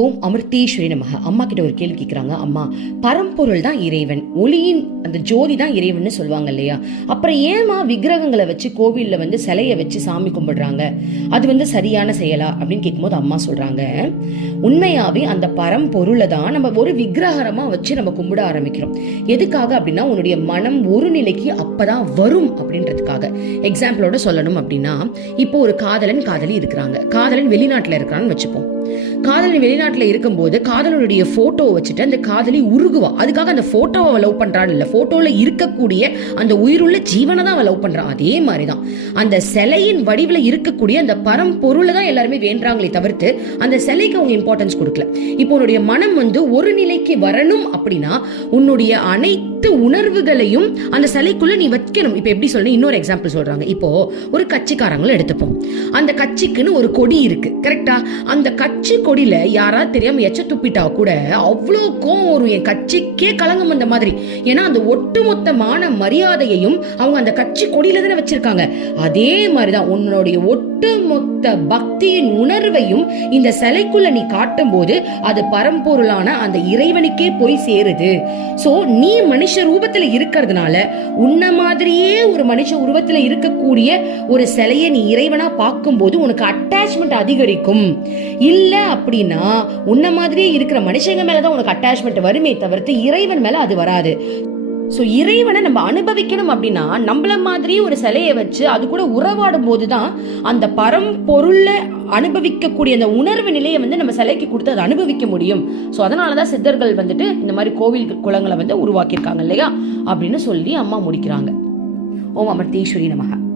ஓம் அமிர்தேஸ்வரி நமக. அம்மா கிட்ட ஒரு கேள்வி கேட்குறாங்க அம்மா பரம்பொருள் தான் இறைவன் ஒளியின் அந்த ஜோதி தான் இறைவன் சொல்லுவாங்க இல்லையா? அப்புறம் ஏமா விக்கிரகங்களை வச்சு கோவிலில் வந்து சிலையை வச்சு சாமி கும்பிடுறாங்க? அது வந்து சரியான செயலா? அப்படின்னு கேட்கும்போது அம்மா சொல்றாங்க உண்மையாவே அந்த பரம்பொருளை தான் நம்ம ஒரு விக்கிரகரமா வச்சு நம்ம கும்பிட ஆரம்பிக்கிறோம். எதுக்காக அப்படின்னா உன்னுடைய மனம் ஒரு நிலைக்கு அப்பதான் வரும் அப்படின்றதுக்காக. எக்ஸாம்பிளோட சொல்லணும் அப்படின்னா இப்போ ஒரு காதலன் காதலி இருக்கிறாங்க. காதலன் வெளிநாட்டில் இருக்கிறான்னு வச்சுப்போம். காதலி வெளிநாட்டில் இருக்கும்போது காதலனுடைய ஃபோட்டோவை வச்சுட்டு அந்த காதலி உருகுவா. அதுக்காக அந்த ஃபோட்டோவை அவ லவ் பண்ணுறான் இல்லை. ஃபோட்டோவில் இருக்கக்கூடிய அந்த உயிருள்ள ஜீவனை தான் அவ லவ் பண்ணுறான் அதே மாதிரி தான் அந்த சிலையின் வடிவில் இருக்கக்கூடிய அந்த பரம்பொருளை தான் எல்லாருமே வேண்டாங்களே தவிர்த்து அந்த சிலைக்கு அவங்க இம்பார்ட்டன்ஸ் கொடுக்கல. இப்போ உன்னுடைய மனம் வந்து ஒரு நிலைக்கு வரணும் அப்படின்னா உன்னுடைய அனைத்து உணர்வுகளையும் அந்த சிலைக்குள்ள நீ வைக்கணும். இப்போ எப்படி சொல்றேன்? இன்னொரு எக்ஸாம்பிள் சொல்றாங்க. இப்போ ஒரு கட்சிக்காரங்களை எடுத்துப்போம். அந்த கட்சிக்குன்னு ஒரு கொடி இருக்கு. கரெக்டா அந்த கட்சி கொடியில யாராவது தெரியாம எச்ச துப்பிட்டா கூட அவ்வளோ கோவம் வரும். என் கட்சிக்கே கலங்கம் வந்த மாதிரி. ஏன்னா அந்த ஒட்டுமொத்தமான மரியாதையையும் அவங்க அந்த கட்சி கொடியில தானே வச்சிருக்காங்க. அதே மாதிரிதான் உன்னுடைய ஒட்டுமொத்த பக்தியின் உணர்வையும் இந்த சிலைக்குள்ள நீ காட்டும் போது அது பரம்பொருளான அந்த இறைவனுக்கே போய் சேருது. சோ நீ மனுஷ ரூபத்துல இருக்கிறதுனால உன்ன மாதிரியே ஒரு மனுஷ உருவத்துல இருக்கக்கூடிய ஒரு சிலையை நீ இறைவனா பார்க்கும்போது உனக்கு அட்டாச்மெண்ட் அதிகரிக்கும். இல்ல அப்படின்னா உன்ன மாதிரியே இருக்கிற மனுஷங்க மேலதான் உனக்கு அட்டாச்மெண்ட் வருமே தவிர்த்து இறைவன் மேல அது வராது. ஸோ இறைவனை நம்ம அனுபவிக்கணும் அப்படின்னா நம்மள மாதிரி ஒரு சிலையை வச்சு அது கூட உறவாடும் போது தான் அந்த பரம்பொருளை அனுபவிக்கக்கூடிய அந்த உணர்வு நிலையை வந்து நம்ம சிலைக்கு கொடுத்து அதை அனுபவிக்க முடியும். ஸோ அதனால தான் சித்தர்கள் வந்துட்டு இந்த மாதிரி கோவில் குளங்களை வந்து உருவாக்கியிருக்காங்க இல்லையா? அப்படின்னு சொல்லி அம்மா முடிக்கிறாங்க. ஓம் அமர்த்தீஸ்வரி நமகா